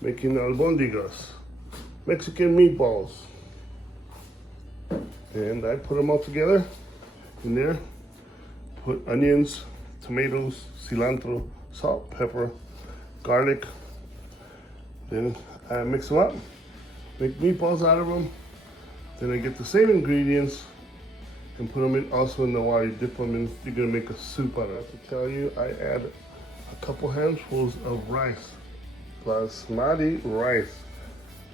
making albondigas, Mexican meatballs. And I put them all together in there. Put onions, tomatoes, cilantro, salt, pepper, garlic. Then I mix them up, make meatballs out of them. Then I get the same ingredients and put them in also in the water. You dip them in, you're gonna make a soup out of it. To tell you, I add a couple handfuls of rice, basmati rice.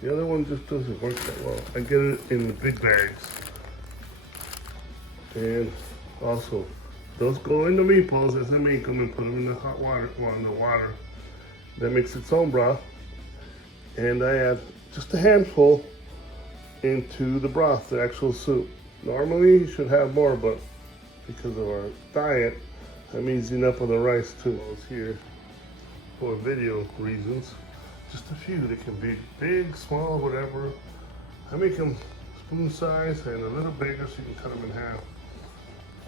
The other one just doesn't work that well. I get it in the big bags. And also, those go in the meatballs as I make them and put them in the hot water, in the water. That makes its own broth. And I add just a handful into the broth, the actual soup. Normally you should have more, but because of our diet, I'm easing up on the rice too. I was here for video reasons. Just a few. They can be big, small, whatever. I make them spoon size and a little bigger so you can cut them in half.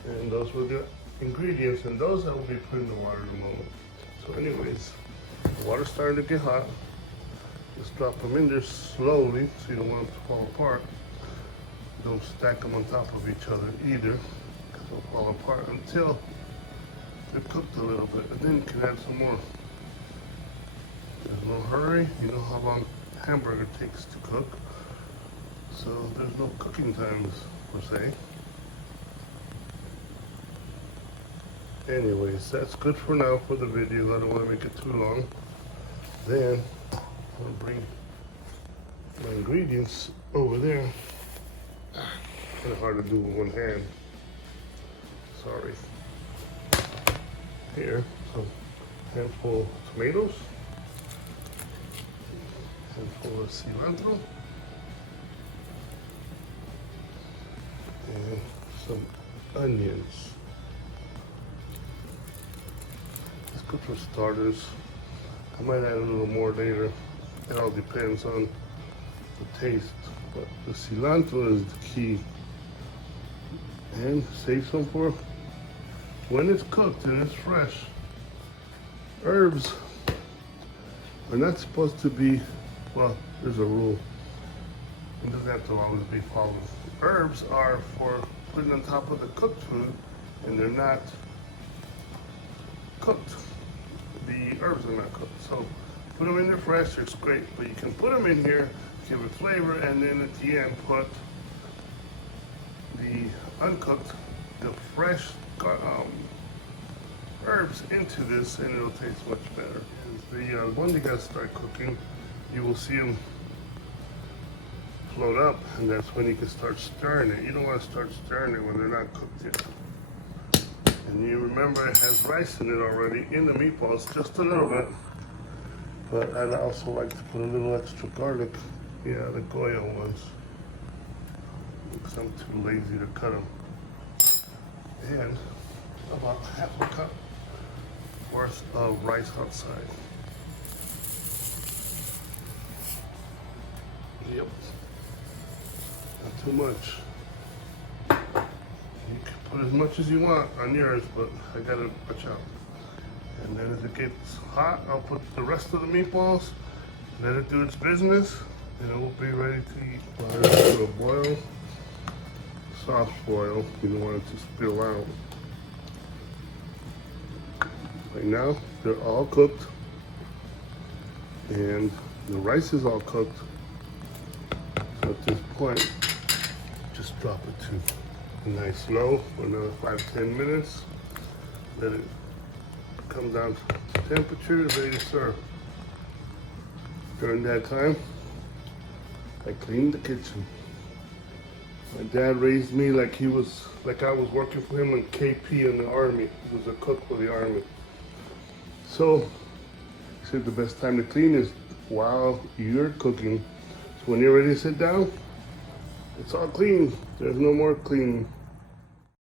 And those were the ingredients, and those I will be putting in the water in a moment. So anyways, the water's starting to get hot. Just drop them in there slowly so you don't want them to fall apart. Don't stack them on top of each other either, because they'll fall apart until they're cooked a little bit, and then you can add some more. There's no hurry. You know how long hamburger takes to cook, so there's no cooking times per se. Anyways, that's good for now for the video. I don't want to make it too long. Then I'll bring my ingredients over there. Kind of hard to do with one hand. Sorry. Here, some handful of tomatoes, handful of cilantro, and some onions. It's good for starters. I might add a little more later. It all depends on the taste, but the cilantro is the key. And save some for when it's cooked and it's fresh. Herbs are not supposed to be, well, there's a rule. It doesn't have to always be followed. Herbs are for putting on top of the cooked food, and they're not cooked. The herbs are not cooked. So put them in there fresh, it's great, but you can put them in here, give it flavor, and then at the end put the uncooked, the fresh herbs into this, and it'll taste much better. As the albondigas start cooking, you will see them float up, and that's when you can start stirring it. You don't want to start stirring it when they're not cooked yet. And you remember it has rice in it already, in the meatballs, just a little bit. But I'd also like to put a little extra garlic. Yeah, the Goya ones. Because I'm too lazy to cut them. And about half a cup worth of rice outside. Yep. Not too much. You can put as much as you want on yours, but I gotta watch out. And then as it gets hot, I'll put the rest of the meatballs, let it do its business, and it will be ready to eat. Put it to a boil, soft boil. You don't want it to spill out. Right now, they're all cooked, and the rice is all cooked. So at this point, just drop it to a nice low for another 5-10 minutes. Let it come down to temperature, ready to serve. During that time, I cleaned the kitchen. My dad raised me like I was working for him in KP in the army. He was a cook for the army. So, he said the best time to clean is while you're cooking. So when you're ready to sit down, it's all clean. There's no more cleaning.